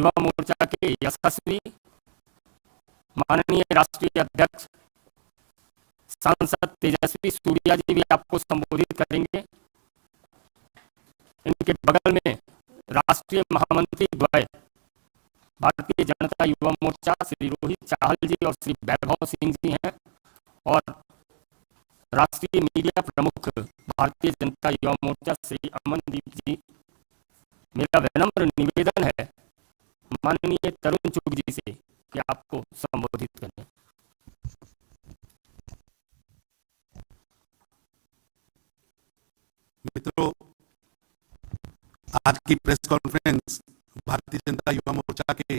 युवा मोर्चा के यशस्वी माननीय राष्ट्रीय अध्यक्ष सांसद तेजस्वी सूर्या जी भी आपको संबोधित करेंगे। इनके बगल में राष्ट्रीय महामंत्री द्वय भारतीय जनता युवा मोर्चा श्री रोहित चाहल जी और श्री वैभव सिंह जी हैं, और राष्ट्रीय मीडिया प्रमुख भारतीय जनता युवा मोर्चा श्री अमनदीप जी। मेरा विनम्र निवेदन है माननीय तरुण चुग जी से कि आपको संबोधित करें। मित्रों, आज की प्रेस कॉन्फ्रेंस भारतीय जनता युवा मोर्चा के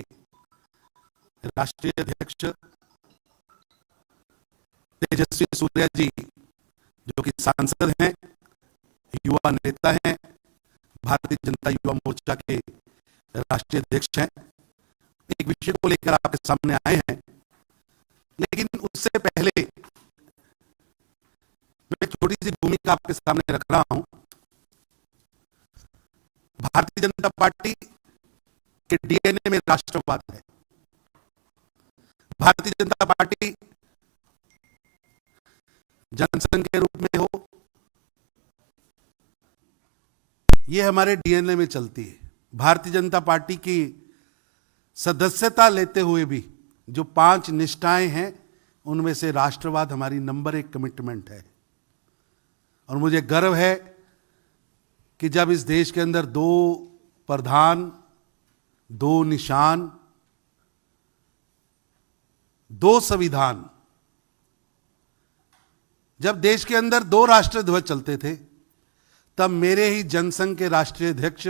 राष्ट्रीय अध्यक्ष तेजस्वी सूर्या जी, जो कि सांसद हैं, युवा नेता हैं, भारतीय जनता युवा मोर्चा के राष्ट्रीय अध्यक्ष हैं, एक विषय को लेकर आपके सामने आए हैं। लेकिन उससे पहले मैं छोटी सी भूमिका आपके सामने रख रहा हूं। भारतीय जनता पार्टी के डीएनए में राष्ट्रवाद है। भारतीय जनता पार्टी जनसंघ के रूप में हो, यह हमारे डीएनए में चलती है। भारतीय जनता पार्टी की सदस्यता लेते हुए भी जो 5 निष्ठाएं हैं, उनमें से राष्ट्रवाद हमारी नंबर 1 कमिटमेंट है। और मुझे गर्व है कि जब इस देश के अंदर 2 प्रधान, 2 निशान, 2 संविधान, जब देश के अंदर 2 राष्ट्रीय ध्वज चलते थे, तब मेरे ही जनसंघ के राष्ट्रीय अध्यक्ष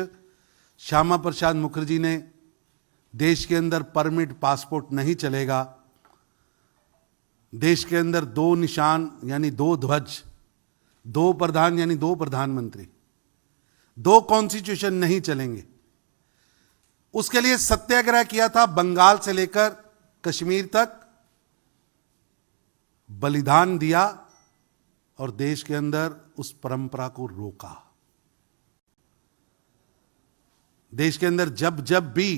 श्यामा प्रसाद मुखर्जी ने देश के अंदर परमिट पासपोर्ट नहीं चलेगा, देश के अंदर 2 निशान यानी 2 ध्वज, 2 प्रधान यानी 2 प्रधानमंत्री, 2 कॉन्स्टिट्यूशन नहीं चलेंगे, उसके लिए सत्याग्रह किया था। बंगाल से लेकर कश्मीर तक बलिदान दिया और देश के अंदर उस परंपरा को रोका। देश के अंदर जब जब भी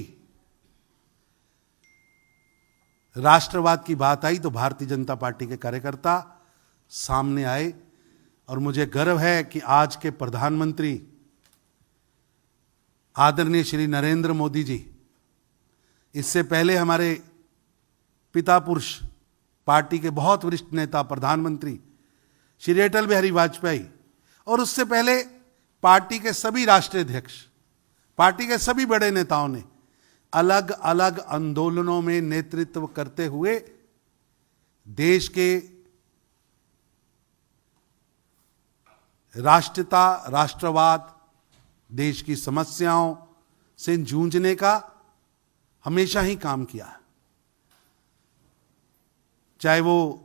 राष्ट्रवाद की बात आई तो भारतीय जनता पार्टी के कार्यकर्ता सामने आए। और मुझे गर्व है कि आज के प्रधानमंत्री आदरणीय श्री नरेंद्र मोदी जी, इससे पहले हमारे पिता पुरुष पार्टी के बहुत वरिष्ठ नेता प्रधानमंत्री श्री अटल बिहारी वाजपेयी, और उससे पहले पार्टी के सभी राष्ट्रीय अध्यक्ष, पार्टी के सभी बड़े नेताओं ने अलग अलग आंदोलनों में नेतृत्व करते हुए देश के राष्ट्रीयता, राष्ट्रवाद, देश की समस्याओं से जूझने का हमेशा ही काम किया। चाहे वो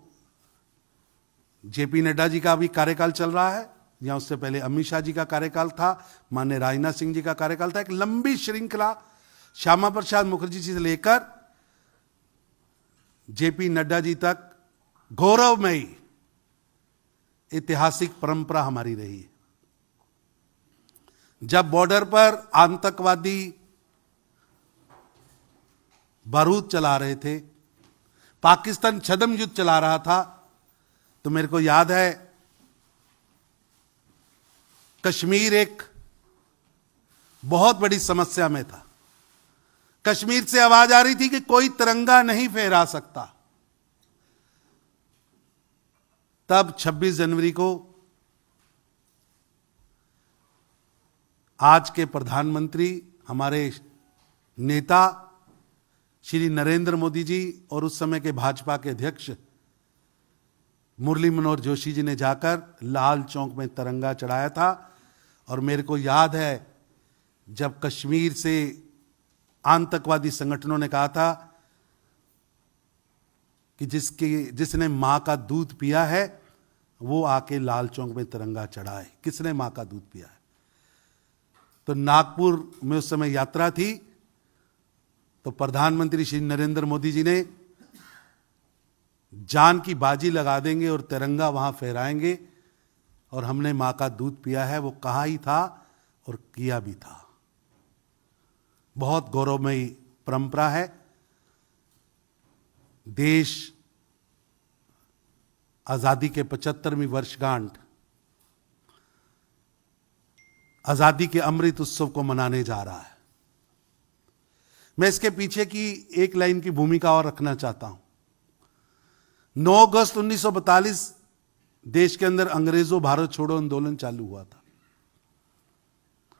जेपी नड्डा जी का भी कार्यकाल चल रहा है, या उससे पहले अमित शाह जी का कार्यकाल था, माननीय राजनाथ सिंह जी का कार्यकाल था। एक लंबी श्रृंखला श्यामा प्रसाद मुखर्जी जी से लेकर जेपी नड्डा जी तक गौरवमयी ऐतिहासिक परंपरा हमारी रही है। जब बॉर्डर पर आतंकवादी बारूद चला रहे थे, पाकिस्तान छद्म युद्ध चला रहा था, तो मेरे को याद है कश्मीर एक बहुत बड़ी समस्या में था। कश्मीर से आवाज आ रही थी कि कोई तिरंगा नहीं फहरा सकता। तब 26 जनवरी को आज के प्रधानमंत्री, हमारे नेता श्री नरेंद्र मोदी जी और उस समय के भाजपा के अध्यक्ष मुरली मनोहर जोशी जी ने जाकर लाल चौक में तिरंगा चढ़ाया था। और मेरे को याद है जब कश्मीर से आतंकवादी संगठनों ने कहा था कि जिसने मां का दूध पिया है वो आके लाल चौक में तिरंगा चढ़ाए। किसने मां का दूध पिया है? तो नागपुर में उस समय यात्रा थी, तो प्रधानमंत्री श्री नरेंद्र मोदी जी ने जान की बाजी लगा देंगे और तिरंगा वहां फहराएंगे, और हमने मां का दूध पिया है वो कहा ही था और किया भी था। बहुत गौरवमयी परंपरा है। देश आजादी के 75वीं वर्षगांठ, आजादी के अमृत उत्सव को मनाने जा रहा है। मैं इसके पीछे की एक लाइन की भूमिका और रखना चाहता हूं। 9 अगस्त 1942 देश के अंदर अंग्रेजों भारत छोड़ो आंदोलन चालू हुआ था।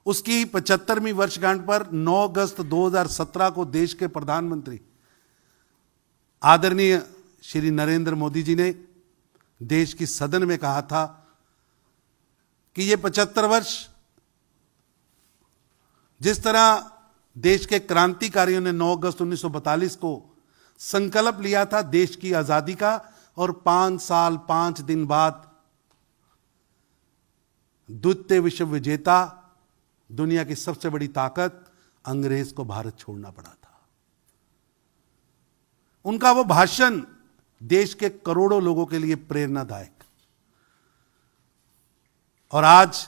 उसकी 75वीं वर्षगांठ पर 9 अगस्त 2017 को देश के प्रधानमंत्री आदरणीय श्री नरेंद्र मोदी जी ने देश की सदन में कहा था कि ये 75 वर्ष, जिस तरह देश के क्रांतिकारियों ने 9 अगस्त 1942 को संकल्प लिया था देश की आजादी का, और 5 साल 5 दिन बाद द्वितीय विश्व विजेता, दुनिया की सबसे बड़ी ताकत अंग्रेज को भारत छोड़ना पड़ा था। उनका वो भाषण देश के करोड़ों लोगों के लिए प्रेरणादायक। और आज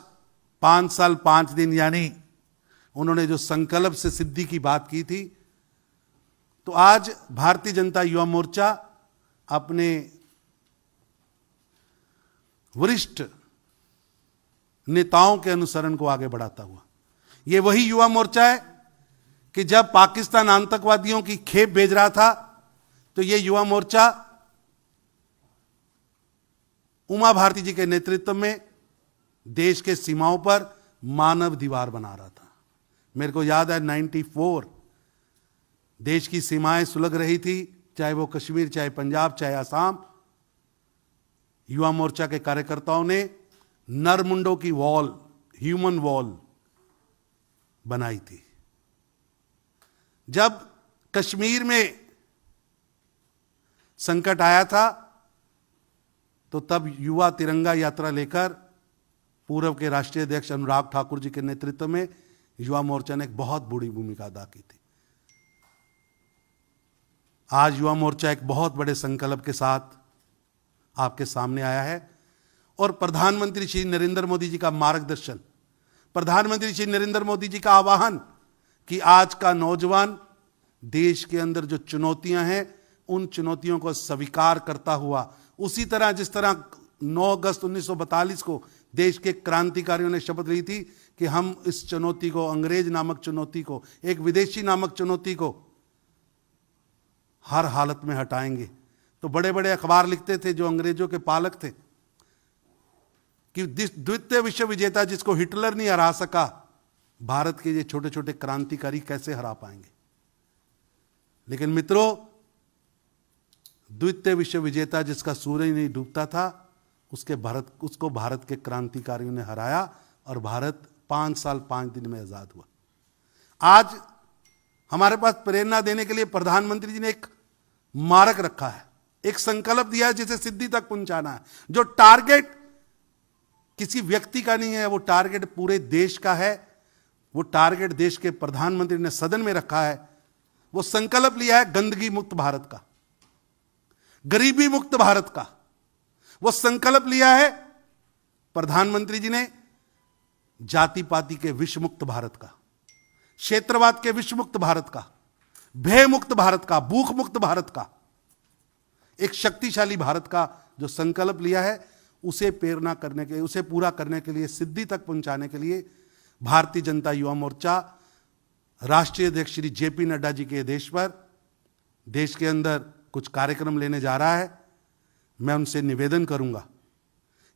5 साल 5 दिन यानी उन्होंने जो संकल्प से सिद्धि की बात की थी, तो आज भारतीय जनता युवा मोर्चा अपने वरिष्ठ नेताओं के अनुसरण को आगे बढ़ाता हुआ, ये वही युवा मोर्चा है कि जब पाकिस्तान आतंकवादियों की खेप भेज रहा था तो ये युवा मोर्चा उमा भारती जी के नेतृत्व में देश के सीमाओं पर मानव दीवार बना रहा था। मेरे को याद है 94 देश की सीमाएं सुलग रही थी, चाहे वो कश्मीर, चाहे पंजाब, चाहे असम। युवा मोर्चा के कार्यकर्ताओं ने नरमुंडों की वॉल, ह्यूमन वॉल बनाई थी। जब कश्मीर में संकट आया था तो तब युवा तिरंगा यात्रा लेकर पूर्व के राष्ट्रीय अध्यक्ष अनुराग ठाकुर जी के नेतृत्व में युवा मोर्चा ने एक बहुत बड़ी भूमिका अदा की थी। आज युवा मोर्चा एक बहुत बड़े संकल्प के साथ आपके सामने आया है और प्रधानमंत्री श्री नरेंद्र मोदी जी का मार्गदर्शन, प्रधानमंत्री श्री नरेंद्र मोदी जी का आह्वान कि आज का नौजवान देश के अंदर जो चुनौतियां हैं उन चुनौतियों को स्वीकार करता हुआ, उसी तरह जिस तरह 9 अगस्त 1942 को देश के क्रांतिकारियों ने शपथ ली थी कि हम इस चुनौती को, अंग्रेज नामक चुनौती को, एक विदेशी नामक चुनौती को हर हालत में हटाएंगे। तो बड़े बड़े अखबार लिखते थे जो अंग्रेजों के पालक थे कि द्वितीय विश्व विजेता जिसको हिटलर नहीं हरा सका, भारत के ये छोटे छोटे क्रांतिकारी कैसे हरा पाएंगे। लेकिन मित्रों, द्वितीय विश्व विजेता जिसका सूरज नहीं डूबता था, उसको भारत के क्रांतिकारियों ने हराया और भारत 5 साल 5 दिन में आजाद हुआ। आज हमारे पास प्रेरणा देने के लिए प्रधानमंत्री जी ने एक मार्ग रखा है, एक संकल्प दिया है जिसे सिद्धि तक पहुंचाना है। जो टारगेट किसी व्यक्ति का नहीं है, वो टारगेट पूरे देश का है। वो टारगेट देश के प्रधानमंत्री ने सदन में रखा है। वो संकल्प लिया है गंदगी मुक्त भारत का, गरीबी मुक्त भारत का। वो संकल्प लिया है प्रधानमंत्री जी ने जाति पाति के विष मुक्त भारत का, क्षेत्रवाद के विष मुक्त भारत का, भय मुक्त भारत का, भूख मुक्त भारत का, एक शक्तिशाली भारत का जो संकल्प लिया है, उसे प्रेरणा करने के, उसे पूरा करने के लिए, सिद्धि तक पहुंचाने के लिए भारतीय जनता युवा मोर्चा राष्ट्रीय अध्यक्ष श्री जेपी नड्डा जी के आदेश पर देश के अंदर कुछ कार्यक्रम लेने जा रहा है। मैं उनसे निवेदन करूंगा,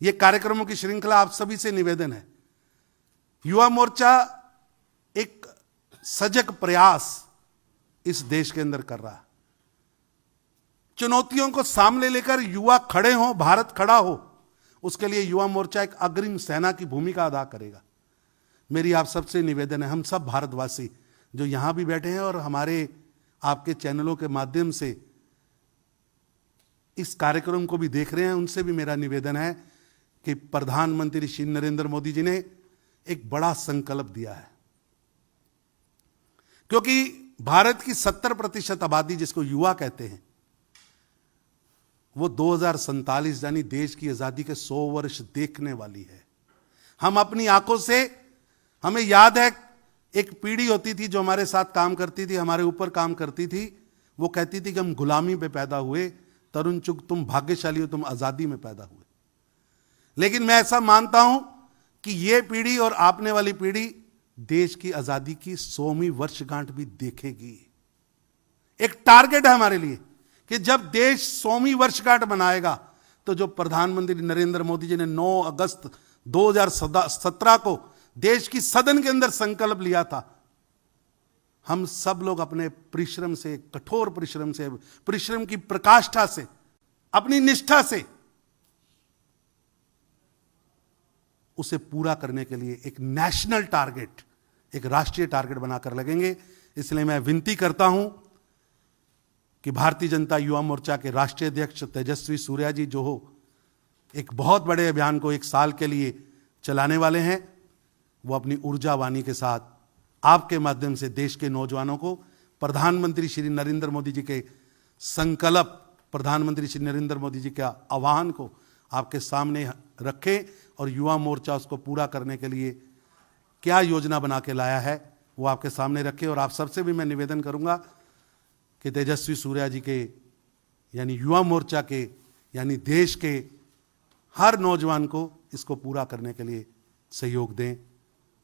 ये कार्यक्रमों की श्रृंखला आप सभी से निवेदन है। युवा मोर्चा एक सजग प्रयास इस देश के अंदर कर रहा है। चुनौतियों को सामने लेकर युवा खड़े हों, भारत खड़ा हो, उसके लिए युवा मोर्चा एक अग्रिम सेना की भूमिका अदा करेगा। मेरी आप सबसे निवेदन है, हम सब भारतवासी जो यहां भी बैठे हैं और हमारे आपके चैनलों के माध्यम से इस कार्यक्रम को भी देख रहे हैं, उनसे भी मेरा निवेदन है कि प्रधानमंत्री श्री नरेंद्र मोदी जी ने एक बड़ा संकल्प दिया है। क्योंकि भारत की 70% आबादी जिसको युवा कहते हैं, वो 2047 यानी देश की आजादी के 100 वर्ष देखने वाली है। हम अपनी आंखों से, हमें याद है एक पीढ़ी होती थी जो हमारे साथ काम करती थी, हमारे ऊपर काम करती थी, वो कहती थी कि हम गुलामी पे पैदा हुए, तरुण चुग तुम भाग्यशाली हो, तुम आजादी में पैदा हुए। लेकिन मैं ऐसा मानता हूं कि ये पीढ़ी और आपने वाली पीढ़ी देश की आजादी की 100वीं वर्षगांठ भी देखेगी। एक टारगेट है हमारे लिए कि जब देश 100वीं वर्षगांठ मनाएगा तो जो प्रधानमंत्री नरेंद्र मोदी जी ने 9 अगस्त 2017 को देश की सदन के अंदर संकल्प लिया था, हम सब लोग अपने परिश्रम से, कठोर परिश्रम से, परिश्रम की प्रकाष्ठा से, अपनी निष्ठा से उसे पूरा करने के लिए एक नेशनल टारगेट, एक राष्ट्रीय टारगेट बनाकर लगेंगे। इसलिए मैं विनती करता हूं कि भारतीय जनता युवा मोर्चा के राष्ट्रीय अध्यक्ष तेजस्वी सूर्या जी जो हो, एक बहुत बड़े अभियान को 1 साल के लिए चलाने वाले हैं, वो अपनी ऊर्जा वाणी के साथ आपके माध्यम से देश के नौजवानों को प्रधानमंत्री श्री नरेंद्र मोदी जी के संकल्प, प्रधानमंत्री श्री नरेंद्र मोदी जी का आह्वान को आपके सामने रखें और युवा मोर्चा उसको पूरा करने के लिए क्या योजना बना के लाया है वो आपके सामने रखे। और आप सबसे भी मैं निवेदन करूंगा कि तेजस्वी सूर्या जी के यानी युवा मोर्चा के यानी देश के हर नौजवान को इसको पूरा करने के लिए सहयोग दें।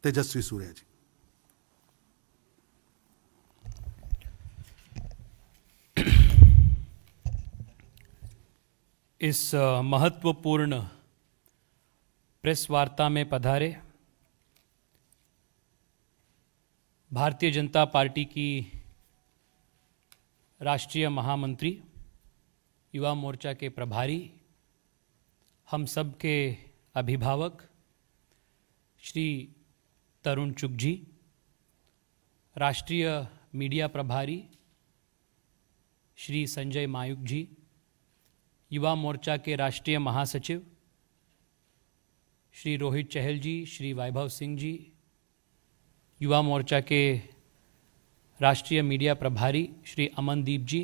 तेजस्वी सूर्या जी। इस महत्वपूर्ण प्रेस वार्ता में पधारे भारतीय जनता पार्टी की राष्ट्रीय महामंत्री, युवा मोर्चा के प्रभारी, हम सब के अभिभावक श्री तरुण चुग जी, राष्ट्रीय मीडिया प्रभारी श्री संजय मायूक जी, युवा मोर्चा के राष्ट्रीय महासचिव श्री रोहित चहल जी, श्री वैभव सिंह जी, युवा मोर्चा के राष्ट्रीय मीडिया प्रभारी श्री अमनदीप जी,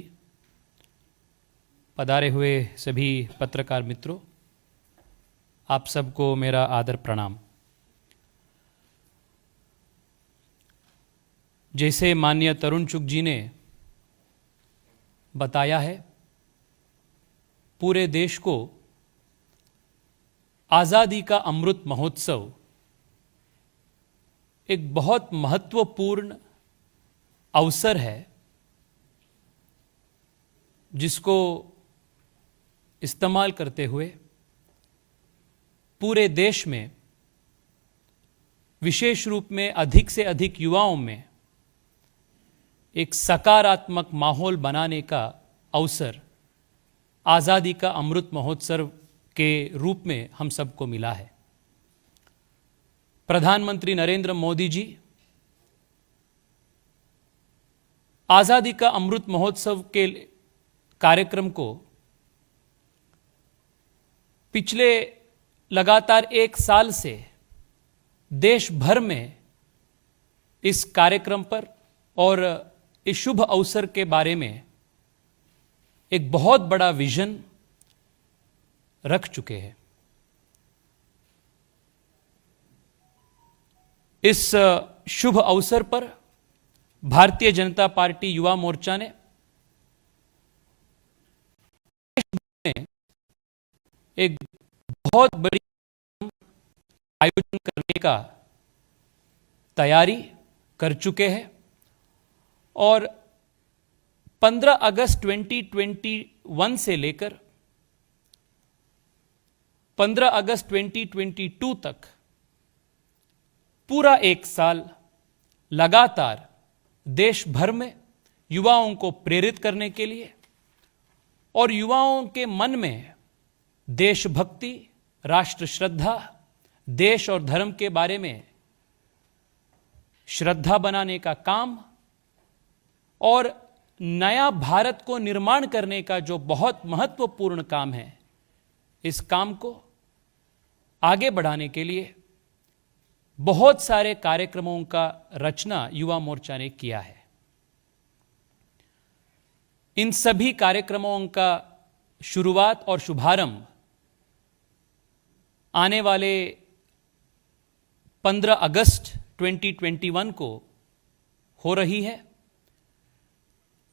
पधारे हुए सभी पत्रकार मित्रों, आप सबको मेरा आदर प्रणाम। जैसे माननीय तरुण चुग जी ने बताया है, पूरे देश को आज़ादी का अमृत महोत्सव एक बहुत महत्वपूर्ण अवसर है जिसको इस्तेमाल करते हुए पूरे देश में, विशेष रूप में अधिक से अधिक युवाओं में एक सकारात्मक माहौल बनाने का अवसर आज़ादी का अमृत महोत्सव के रूप में हम सबको मिला है। प्रधानमंत्री नरेंद्र मोदी जी आज़ादी का अमृत महोत्सव के कार्यक्रम को पिछले लगातार 1 साल से देश भर में इस कार्यक्रम पर और इस शुभ अवसर के बारे में एक बहुत बड़ा विजन रख चुके हैं। इस शुभ अवसर पर भारतीय जनता पार्टी युवा मोर्चा ने एक बहुत बड़ी आयोजन करने का तैयारी कर चुके हैं और 15 अगस्त 2021 से लेकर 15 अगस्त 2022 तक पूरा 1 साल लगातार देश भर में युवाओं को प्रेरित करने के लिए और युवाओं के मन में देशभक्ति, राष्ट्र श्रद्धा, देश और धर्म के बारे में श्रद्धा बनाने का काम और नया भारत को निर्माण करने का जो बहुत महत्वपूर्ण काम है, इस काम को आगे बढ़ाने के लिए बहुत सारे कार्यक्रमों का रचना युवा मोर्चा ने किया है। इन सभी कार्यक्रमों का शुरुआत और शुभारंभ आने वाले 15 अगस्त 2021 को हो रही है।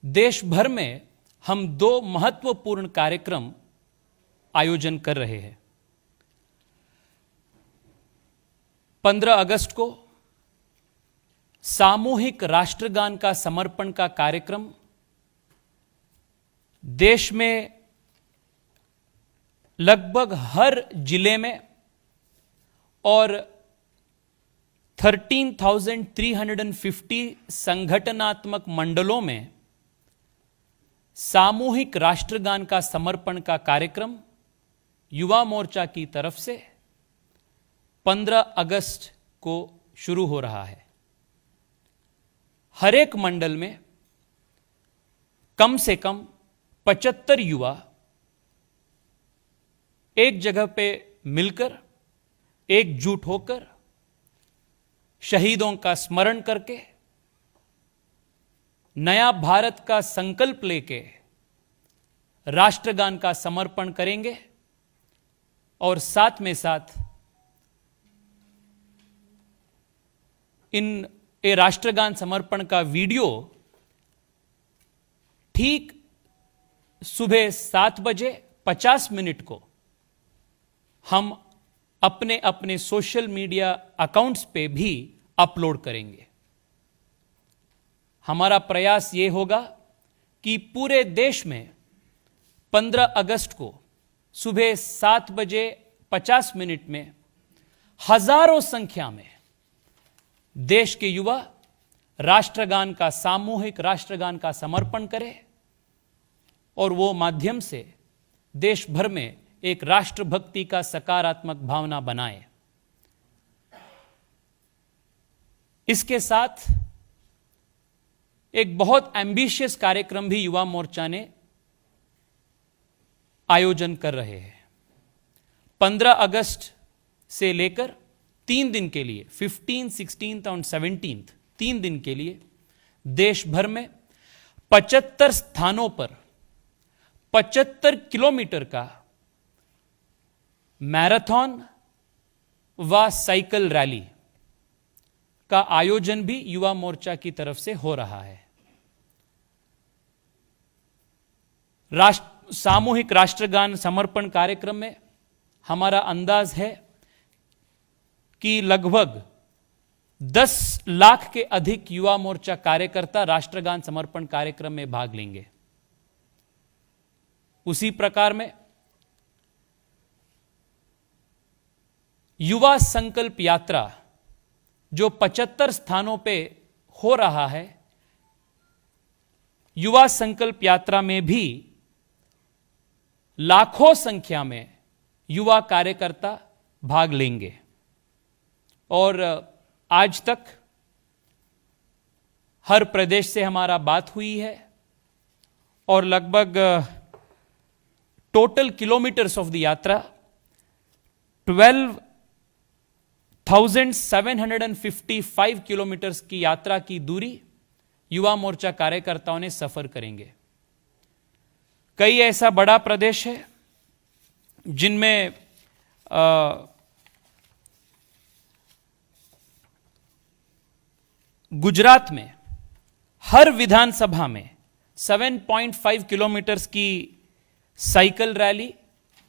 देश भर में हम 2 महत्वपूर्ण कार्यक्रम आयोजन कर रहे हैं। 15 अगस्त को सामूहिक राष्ट्रगान का समर्पण का कार्यक्रम देश में लगभग हर जिले में और 13,350 संगठनात्मक मंडलों में सामूहिक राष्ट्रगान का समर्पण का कार्यक्रम युवा मोर्चा की तरफ से 15 अगस्त को शुरू हो रहा है। हर एक मंडल में कम से कम 75 युवा एक जगह पे मिलकर एकजुट होकर शहीदों का स्मरण करके नया भारत का संकल्प लेके राष्ट्रगान का समर्पण करेंगे और साथ में साथ ये राष्ट्रगान समर्पण का वीडियो ठीक सुबह 7 बजे 50 मिनट को हम अपने अपने सोशल मीडिया अकाउंट्स पे भी अपलोड करेंगे। हमारा प्रयास ये होगा कि पूरे देश में 15 अगस्त को सुबह 7 बजे 50 मिनट में हजारों संख्या में देश के युवा राष्ट्रगान का सामूहिक राष्ट्रगान का समर्पण करें और वो माध्यम से देश भर में एक राष्ट्रभक्ति का सकारात्मक भावना बनाए। इसके साथ एक बहुत एम्बिशियस कार्यक्रम भी युवा मोर्चा ने आयोजन कर रहे हैं। 15 अगस्त से लेकर 3 दिन के लिए 15, 16 और 17 3 दिन के लिए देश भर में 75 स्थानों पर 75 किलोमीटर का मैराथन व साइकिल रैली का आयोजन भी युवा मोर्चा की तरफ से हो रहा है। सामूहिक राष्ट्रगान समर्पण कार्यक्रम में हमारा अंदाज है कि लगभग 10 लाख के अधिक युवा मोर्चा कार्यकर्ता राष्ट्रगान समर्पण कार्यक्रम में भाग लेंगे। उसी प्रकार में युवा संकल्प यात्रा जो 75 स्थानों पे हो रहा है, युवा संकल्प यात्रा में भी लाखों संख्या में युवा कार्यकर्ता भाग लेंगे। और आज तक हर प्रदेश से हमारा बात हुई है और लगभग टोटल किलोमीटर्स ऑफ द यात्रा 12,755 किलोमीटर्स की यात्रा की दूरी युवा मोर्चा कार्यकर्ताओं ने सफर करेंगे। कई ऐसा बड़ा प्रदेश है जिनमें गुजरात में हर विधानसभा में 7.5 किलोमीटर्स की साइकिल रैली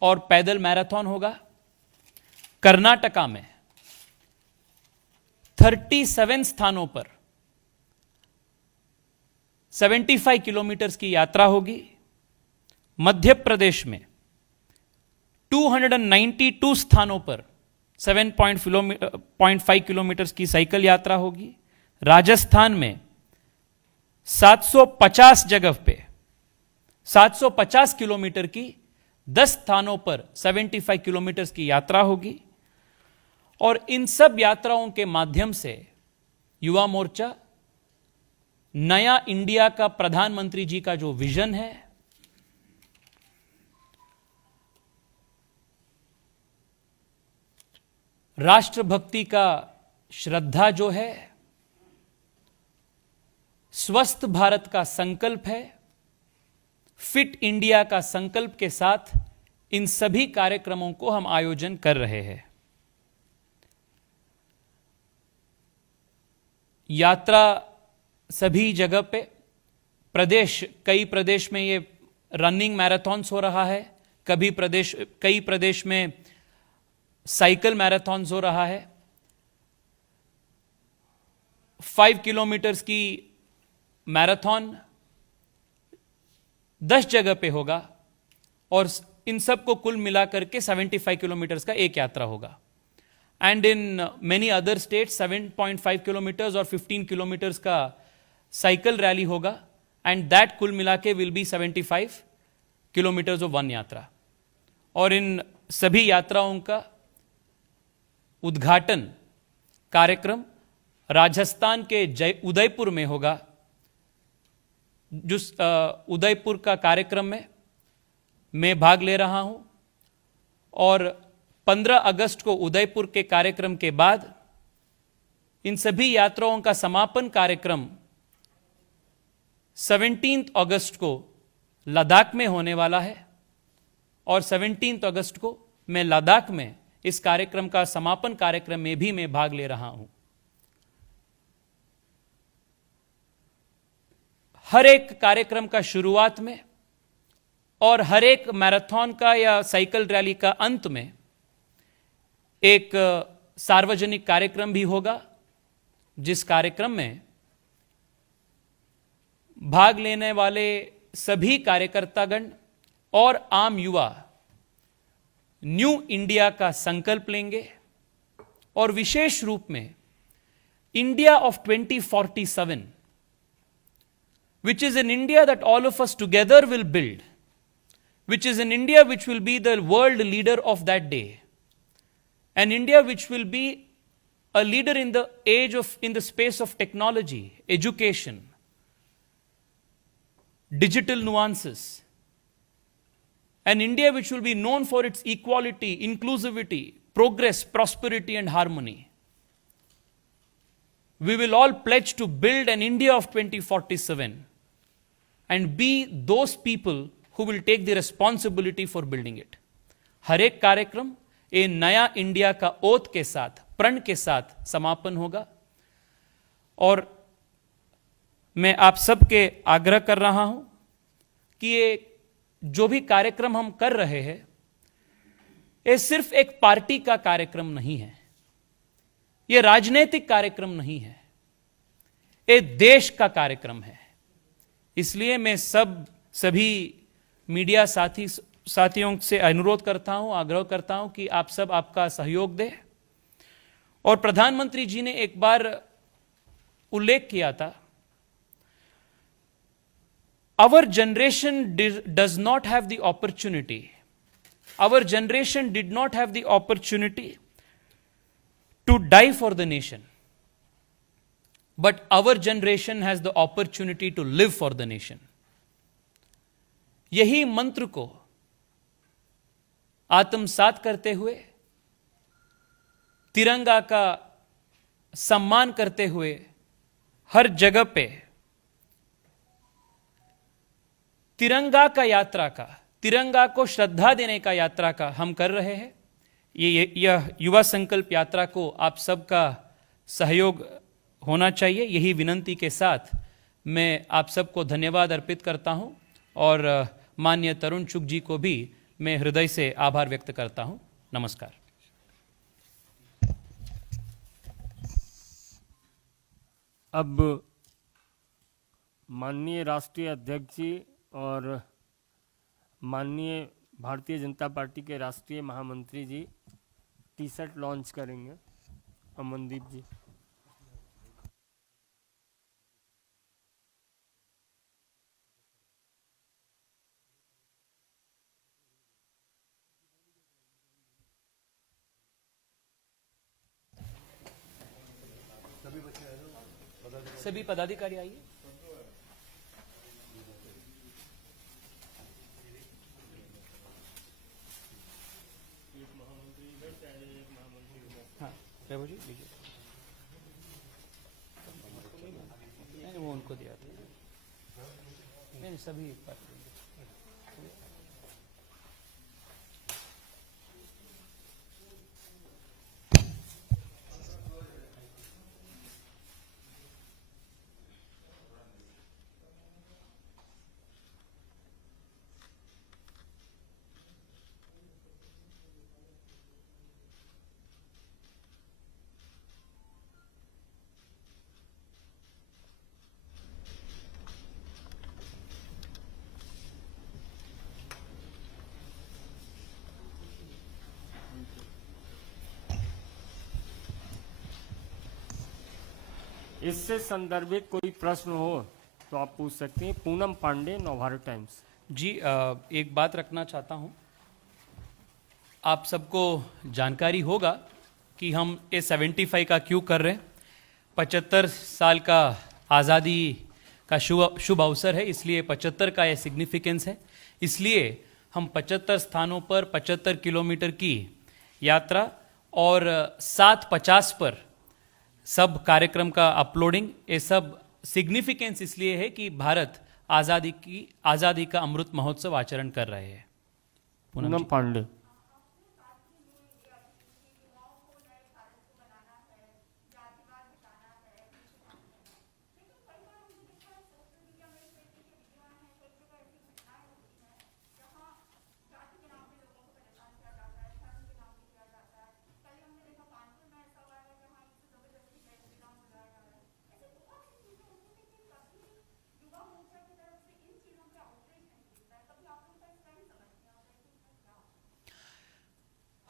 और पैदल मैराथन होगा। कर्नाटका में 37 स्थानों पर 75 किलोमीटर्स की यात्रा होगी। मध्य प्रदेश में 292 स्थानों पर 7.5 किलोमीटर्स की साइकिल यात्रा होगी। राजस्थान में 750 जगह पे 750 किलोमीटर की 10 स्थानों पर 75 किलोमीटर की यात्रा होगी। और इन सब यात्राओं के माध्यम से युवा मोर्चा नया इंडिया का प्रधानमंत्री जी का जो विजन है, राष्ट्रभक्ति का श्रद्धा जो है, स्वस्थ भारत का संकल्प है, फिट इंडिया का संकल्प के साथ इन सभी कार्यक्रमों को हम आयोजन कर रहे हैं। यात्रा सभी जगह पे कई प्रदेश में ये रनिंग मैराथन्स हो रहा है, कई प्रदेश में साइकिल मैराथन्स हो रहा है। 5 किलोमीटर्स की मैराथन 10 जगह पे होगा और इन सब को कुल मिलाकर के 75 किलोमीटर्स का एक यात्रा होगा। And in many other states 7.5 kilometres और 15 किलोमीटर्स का साइकिल रैली होगा एंड दैट कुल मिला के will be 75 kilometres of one यात्रा। और इन सभी यात्राओं का उद्घाटन कार्यक्रम राजस्थान के उदयपुर में होगा। जिस उदयपुर का कार्यक्रम में मैं भाग ले रहा हूं और 15 अगस्त को उदयपुर के कार्यक्रम के बाद इन सभी यात्राओं का समापन कार्यक्रम 17 अगस्त को लद्दाख में होने वाला है और 17 अगस्त को मैं लद्दाख में इस कार्यक्रम का समापन कार्यक्रम में भी मैं भाग ले रहा हूं। हर एक कार्यक्रम का शुरुआत में और हर एक मैराथन का या साइकिल रैली का अंत में एक सार्वजनिक कार्यक्रम भी होगा, जिस कार्यक्रम में भाग लेने वाले सभी कार्यकर्तागण और आम युवा न्यू इंडिया का संकल्प लेंगे और विशेष रूप में India of 2047, which is an India that all of us together will build, which is an India which will be the world leader of that day, an India which will be a leader in the space of technology, education, digital nuances, an India which will be known for its equality, inclusivity, progress, prosperity and harmony. We will all pledge to build an India of 2047 and be those people who will take the responsibility for building it. हर एक कार्यक्रम ये नया India का oath के साथ, प्रण के साथ समापन होगा और मैं आप सबके आग्रह कर रहा हूं कि ये जो भी कार्यक्रम हम कर रहे हैं ये सिर्फ एक पार्टी का कार्यक्रम नहीं है, ये राजनीतिक कार्यक्रम नहीं है, ये देश का कार्यक्रम है। इसलिए मैं सभी मीडिया साथियों से अनुरोध करता हूं, आग्रह करता हूं कि आप सब आपका सहयोग दें। और प्रधानमंत्री जी ने एक बार उल्लेख किया था, our generation does not have the opportunity, our generation did not have the opportunity to die for the nation, but our generation has the opportunity to live for the nation. यही मंत्र को आत्मसात करते हुए, तिरंगा का सम्मान करते हुए हर जगह पे तिरंगा को श्रद्धा देने का यात्रा का हम कर रहे हैं। यह युवा संकल्प यात्रा को आप सबका सहयोग होना चाहिए। यही विनंती के साथ मैं आप सबको धन्यवाद अर्पित करता हूं और माननीय तरुण चुग जी को भी मैं हृदय से आभार व्यक्त करता हूं। नमस्कार। अब माननीय राष्ट्रीय अध्यक्ष जी और माननीय भारतीय जनता पार्टी के राष्ट्रीय महामंत्री जी टी शर्ट लॉन्च करेंगे। अमनदीप जी। सभी पदाधिकारी आइए। हाँ, प्रभु जी लीजिए। नहीं, वो उनको दिया था। नहीं, सभी एक बार इससे संदर्भित कोई प्रश्न हो तो आप पूछ सकते हैं। पूनम पांडे, नवभारत टाइम्स। जी, एक बात रखना चाहता हूं। आप सबको जानकारी होगा कि हम ये 75 का क्यों कर रहे हैं। 75 साल का आज़ादी का शुभ अवसर है, इसलिए 75 का ये सिग्निफिकेंस है। इसलिए हम 75 स्थानों पर 75 किलोमीटर की यात्रा और 7:50 पर सब कार्यक्रम का अपलोडिंग, ये सब सिग्निफिकेंस इसलिए है कि भारत आज़ादी का अमृत महोत्सव आचरण कर रहे हैं। पूनम पांडे।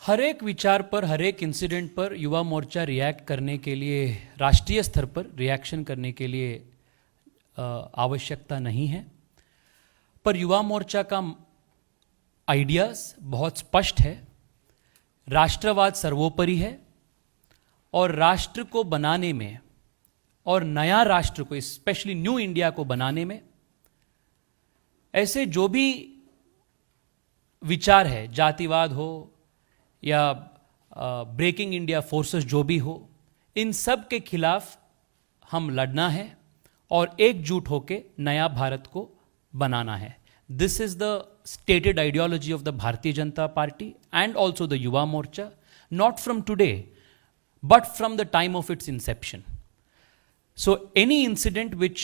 हर एक विचार पर, हर एक इंसिडेंट पर युवा मोर्चा रिएक्ट करने के लिए, राष्ट्रीय स्तर पर रिएक्शन करने के लिए आवश्यकता नहीं है। पर युवा मोर्चा का आइडियाज बहुत स्पष्ट है। राष्ट्रवाद सर्वोपरि है और राष्ट्र को बनाने में और नया राष्ट्र को, स्पेशली न्यू इंडिया को बनाने में ऐसे जो भी विचार है, जातिवाद हो या ब्रेकिंग इंडिया फोर्सेस जो भी हो, इन सब के खिलाफ हम लड़ना है और एकजुट होकर नया भारत को बनाना है। This is the stated ideology of the Bharatiya Janata Party and also the Yuva Morcha, not from today but from the time of its inception. So any incident which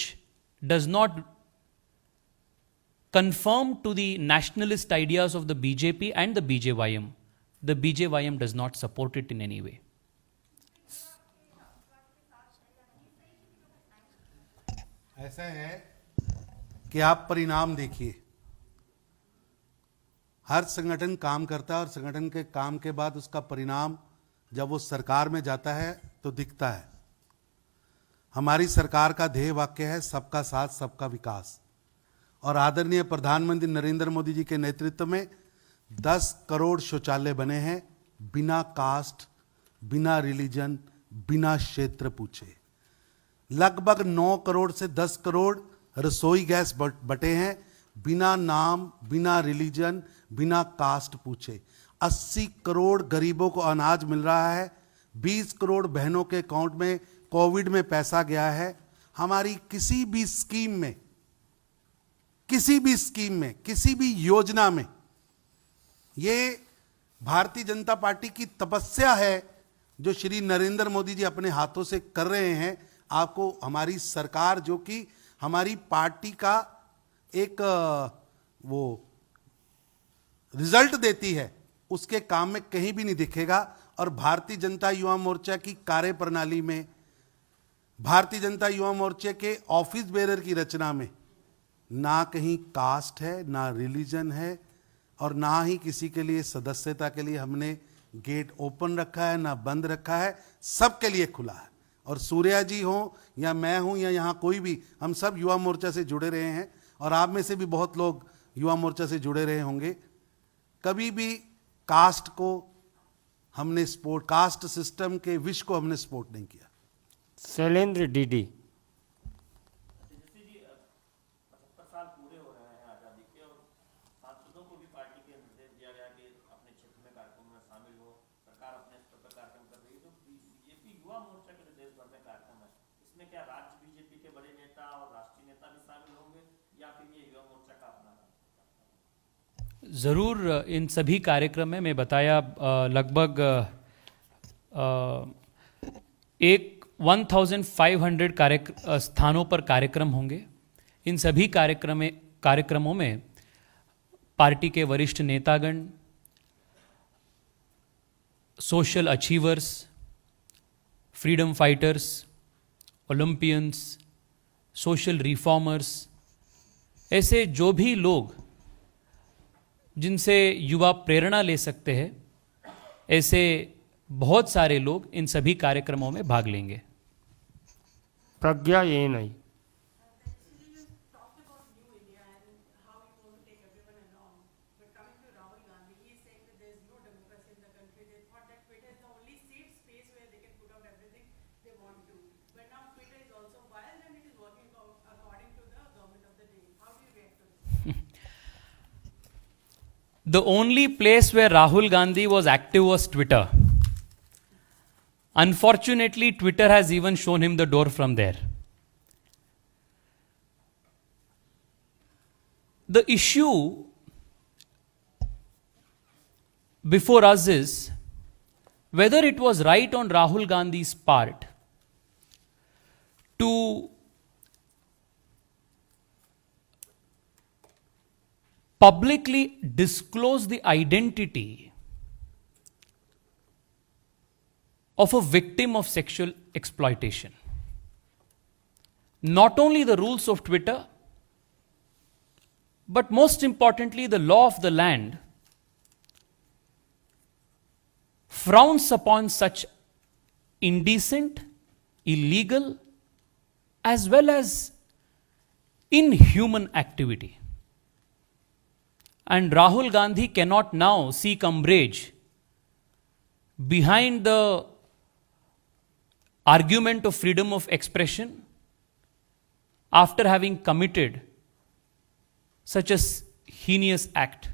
does not conform to the nationalist ideas of the BJP and the BJYM does not support it in any way. ऐसा है कि आप परिणाम देखिए। हर संगठन काम करता है और संगठन के काम के बाद उसका परिणाम जब वो सरकार में जाता है तो दिखता है। हमारी सरकार का ध्येय वाक्य है सबका साथ सबका विकास, और आदरणीय प्रधानमंत्री नरेंद्र मोदी जी के नेतृत्व में 10 करोड़ शौचालय बने हैं, बिना कास्ट, बिना रिलीजन, बिना क्षेत्र पूछे। लगभग 9 करोड़ से 10 करोड़ रसोई गैस बटे हैं, बिना नाम, बिना रिलीजन, बिना कास्ट पूछे। 80 करोड़ गरीबों को अनाज मिल रहा है। 20 करोड़ बहनों के अकाउंट में कोविड में पैसा गया है। हमारी किसी भी स्कीम में, किसी भी योजना में, ये भारतीय जनता पार्टी की तपस्या है जो श्री नरेंद्र मोदी जी अपने हाथों से कर रहे हैं। आपको हमारी सरकार, जो कि हमारी पार्टी का एक वो रिजल्ट देती है, उसके काम में कहीं भी नहीं दिखेगा। और भारतीय जनता युवा मोर्चा की कार्यप्रणाली में, भारतीय जनता युवा मोर्चे के ऑफिस बेरर की रचना में ना कहीं कास्ट है, ना रिलीजन है, और ना ही किसी के लिए सदस्यता के लिए हमने गेट ओपन रखा है, ना बंद रखा है। सबके लिए खुला है। और सूर्या जी हो या मैं हूं या यहाँ कोई भी, हम सब युवा मोर्चा से जुड़े रहे हैं, और आप में से भी बहुत लोग युवा मोर्चा से जुड़े रहे होंगे। कभी भी कास्ट को हमने सपोर्ट, कास्ट सिस्टम के विष को हमने सपोर्ट नहीं किया। शैलेंद्र डीडी। ज़रूर इन सभी कार्यक्रम में मैं बताया लगभग 1500 स्थानों पर कार्यक्रम होंगे। इन सभी कार्यक्रमों में पार्टी के वरिष्ठ नेतागण, social achievers, freedom fighters, Olympians, social reformers, ऐसे जो भी लोग जिनसे युवा प्रेरणा ले सकते हैं, ऐसे बहुत सारे लोग इन सभी कार्यक्रमों में भाग लेंगे। प्रज्ञा ये नहीं। The only place where Rahul Gandhi was active was Twitter. Unfortunately, Twitter has even shown him the door from there. The issue before us is whether it was right on Rahul Gandhi's part to publicly disclose the identity of a victim of sexual exploitation. Not only the rules of Twitter, but most importantly, the law of the land frowns upon such indecent, illegal, as well as inhuman activity. And Rahul Gandhi cannot now seek umbrage behind the argument of freedom of expression after having committed such a heinous act.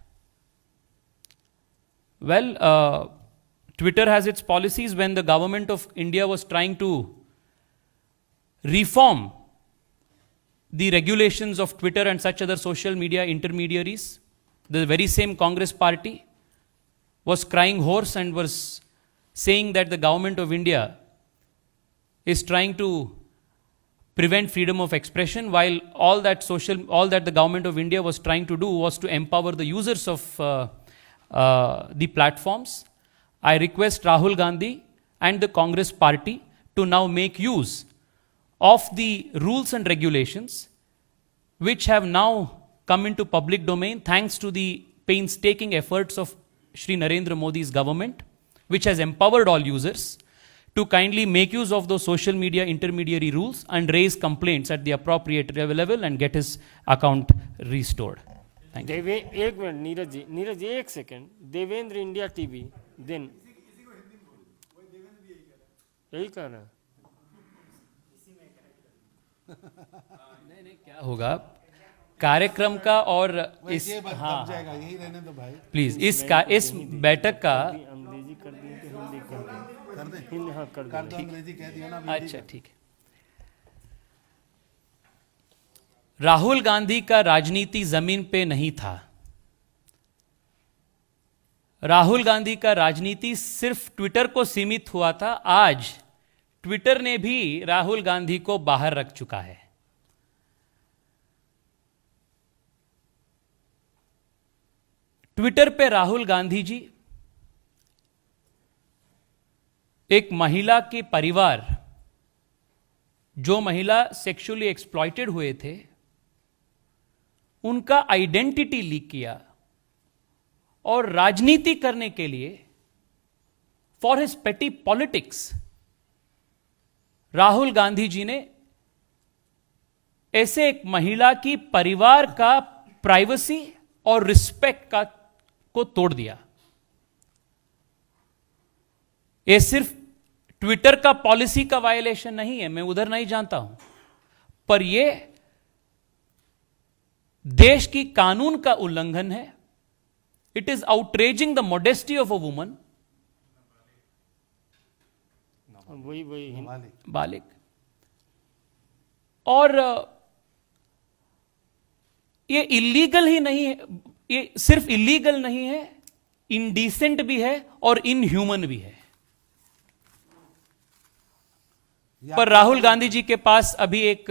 Well, Twitter has its policies. When the government of India was trying to reform the regulations of Twitter and such other social media intermediaries, the very same Congress party was crying hoarse and was saying that the government of India is trying to prevent freedom of expression, while all that the government of India was trying to do was to empower the users of the platforms. I request Rahul Gandhi and the Congress party to now make use of the rules and regulations which have now come into public domain thanks to the painstaking efforts of Shri Narendra Modi's government, which has empowered all users to kindly make use of those social media intermediary rules and raise complaints at the appropriate level and get his account restored. Thank you. एक minute Neeraj ji एक second. Devendra India TV दिन यही कह रहे हैं। नहीं क्या होगा कार्यक्रम का और इस हाँ जाएगा, यही रहने दो भाई प्लीज इस बैठक का अंग्रेजी कर दिए कि हिंदी कर दें? हिंदी हाँ कर दें। अंग्रेजी कह दिया ना। अच्छा ठीक है। राहुल गांधी का राजनीति जमीन पे नहीं था। राहुल गांधी का राजनीति सिर्फ ट्विटर को सीमित हुआ था। आज ट्विटर ने भी राहुल गांधी को बाहर रख चुका है। ट्विटर पे राहुल गांधी जी एक महिला के परिवार, जो महिला सेक्सुअली एक्सप्लॉइटेड हुए थे, उनका आइडेंटिटी लीक किया और राजनीति करने के लिए फॉर हिज पेटी पॉलिटिक्स राहुल गांधी जी ने ऐसे एक महिला की परिवार का प्राइवेसी और रिस्पेक्ट को तोड़ दिया। यह सिर्फ ट्विटर का पॉलिसी का वायलेशन नहीं है, मैं उधर नहीं जानता हूं, पर यह देश की कानून का उल्लंघन है। It is outraging the modesty of a woman. वही बालिक। और ये इलीगल ही नहीं है, ये सिर्फ इलीगल नहीं है, इंडिसेंट भी है और इनह्यूमन भी है। पर राहुल गांधी जी के पास अभी एक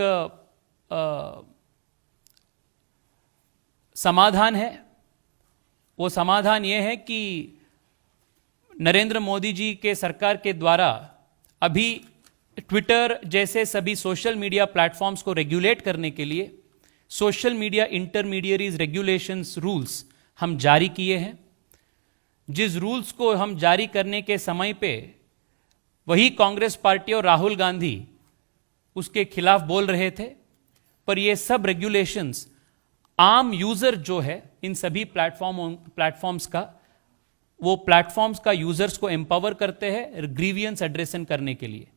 समाधान है। वो समाधान यह है कि नरेंद्र मोदी जी के सरकार के द्वारा अभी ट्विटर जैसे सभी सोशल मीडिया प्लेटफॉर्म्स को रेगुलेट करने के लिए social media intermediaries regulations rules हम जारी किए हैं। जिस रूल्स को हम जारी करने के समय पे वही कांग्रेस पार्टी और राहुल गांधी उसके खिलाफ बोल रहे थे, पर ये सब रेगुलेशंस आम यूजर जो है इन सभी प्लेटफॉर्म्स का, वो प्लेटफॉर्म्स का यूजर्स को एम्पावर करते हैं ग्रीवियंस एड्रेसन करने के लिए।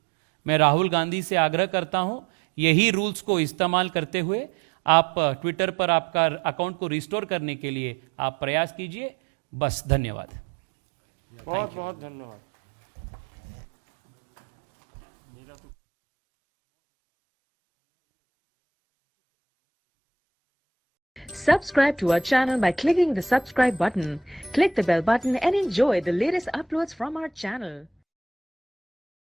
मैं राहुल गांधी से आग्रह करता हूं, यही रूल्स को इस्तेमाल करते हुए आप ट्विटर पर आपका अकाउंट को रिस्टोर करने के लिए आप प्रयास कीजिए। बस, धन्यवाद। बहुत बहुत धन्यवाद। Subscribe to our channel by clicking the subscribe button. Click the bell button and enjoy the latest uploads from our channel.